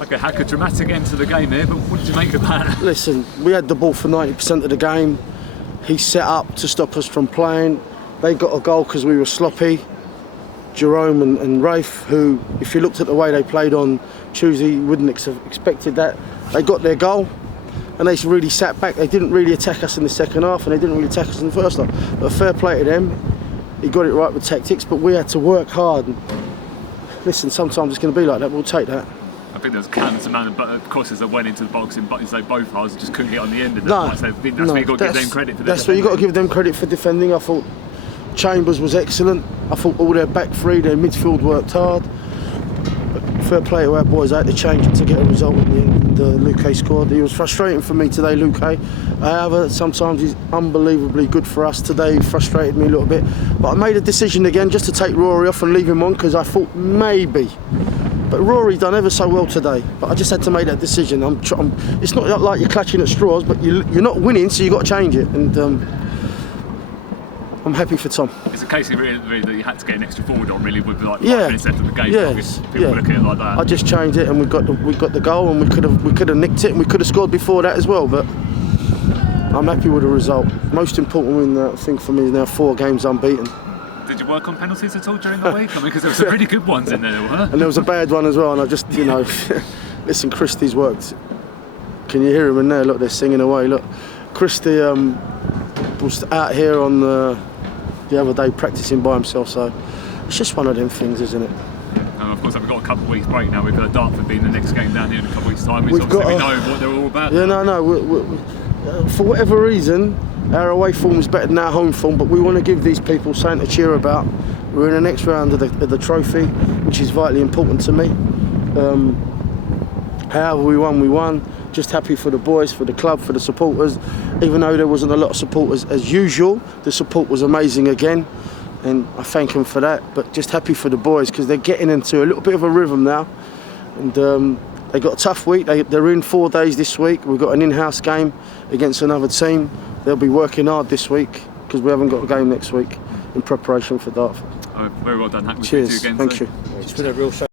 Okay, Hacker, dramatic end to the game here, but what did you make of that? Listen, we had the ball for 90% of the game. He set up to stop us from playing. They got a goal because we were sloppy. Jerome and Rafe, who, if you looked at the way they played on Tuesday, you wouldn't have expected that. They got their goal and they really sat back. They didn't really attack us in the second half and they didn't really attack us in the first half. But fair play to them. He got it right with tactics, but we had to work hard. And listen, sometimes it's going to be like that. We'll take that. I think there was countless amount of crosses that went into the box in both halves, just couldn't get on the end of them. No, that's where you've got to give them credit for That's where you've got to give them credit for defending. I thought Chambers was excellent. I thought all their back three, their midfield worked hard. But fair play to our boys. I had to change it to get a result in the end. Luque scored. It was frustrating for me today, Luque. However, sometimes he's unbelievably good for us. Today he frustrated me a little bit. But I made a decision again just to take Rory off and leave him on because I thought maybe. But Rory done ever so well today. But I just had to make that decision. It's not like you're clutching at straws, but you're not winning, so you've got to change it. And I'm happy for Tom. It's a case of really that you had to get an extra forward on, really, with like 5 minutes left of the game. People look at it like that. I just changed it, and we got the goal, and we could have nicked it, and we could have scored before that as well. But I'm happy with the result. Most important thing for me is now 4 games unbeaten. Did you work on penalties at all during the week? I mean, because there were some really good ones in there, weren't? And there was a bad one as well, and I just, listen, Christie's worked. Can you hear him in there? Look, they're singing away. Look, Christie was out here on the other day practicing by himself, so it's just one of them things, isn't it? And of course, we've got a couple of weeks break now with Dartford being the next game down here in a couple of weeks' time. We know what they're all about. Yeah, no. For whatever reason, our away form is better than our home form, but we want to give these people something to cheer about. We're in the next round of the trophy, which is vitally important to me. However we won. Just happy for the boys, for the club, for the supporters. Even though there wasn't a lot of supporters as usual, the support was amazing again, and I thank them for that. But just happy for the boys because they're getting into a little bit of a rhythm now, and they got a tough week. They're in 4 days this week. We've got an in-house game against another team. They'll be working hard this week because we haven't got a game next week in preparation for Dartford. Very well done, Hack. Cheers. Thank you. It's been a real show.